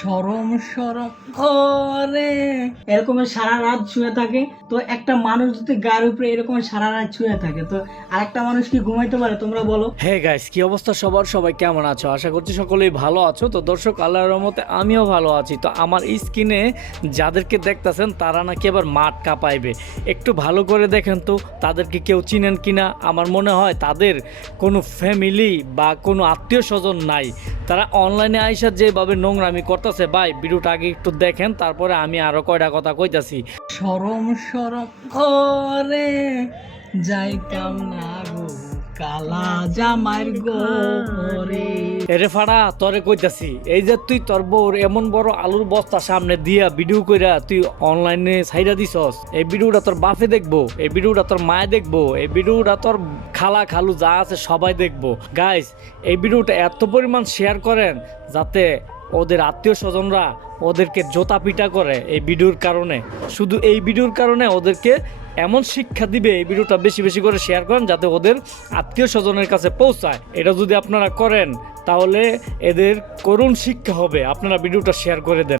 সরম সরম করে এরকম সারা রাত শুয়ে থাকে। তো একটা মানুষ যদি গায়ের উপরে এরকম সারা রাত শুয়ে থাকে, তো আরেকটা মানুষ কি ঘুমাইতে পারে? তোমরা বলো। হে গাইস, কি অবস্থা সবার? সবাই কেমন আছো? আশা করছি সকলেই ভালো আছো। তো দর্শক, আল্লাহর রহমতে আমিও ভালো আছি। তো আমার স্ক্রিনে যাদেরকে দেখতাছেন তারা নাকি এবার মাঠ কাঁপাইবে। একটু ভালো করে দেখেন তো তাদেরকে কেউ চিনেন কিনা। আমার মনে হয় তাদের কোনো ফ্যামিলি বা কোনো আত্মীয় স্বজন নাই। তারা অনলাইনে আইসা যেভাবে নোংরামি করতেছে, ভাই ভিডিওটা আগে একটু দেখেন, তারপরে আমি আরো কয়টা কথা কইতাছি। সরম সরম করে যাইতাম না গো কালা জামাইর ঘরে। এরে ফাড়া, তোরে কইতাছি, এই যে তুই তোর বউর এমন বড় আলুর বস্তা সামনে দিয়া ভিডিও কইরা তুই অনলাইনে ছাইরা দিছস। এই ভিডিওটা তোর বাপে দেখবো, এই ভিডিওটা তোর মায়ে দেখবো, এই ভিডিওটা তোর খালা খালু যা আছে সবাই দেখবো। গাইস, এই ভিডিওটা এত পরিমাণ শেয়ার করেন যাতে ওদের আত্মীয় স্বজনরা ওদেরকে জোতা পিটা করে এই ভিডিওর কারণে। শুধু এই ভিডিওর কারণে ওদেরকে এমন শিক্ষা দিবে। এই ভিডিওটা বেশি বেশি করে শেয়ার করেন যাতে ওদের আত্মীয় স্বজনের কাছে পৌঁছায়। এটা যদি আপনারা করেন তাহলে এদের করুণ শিক্ষা হবে। আপনারা ভিডিওটা শেয়ার করে দেন।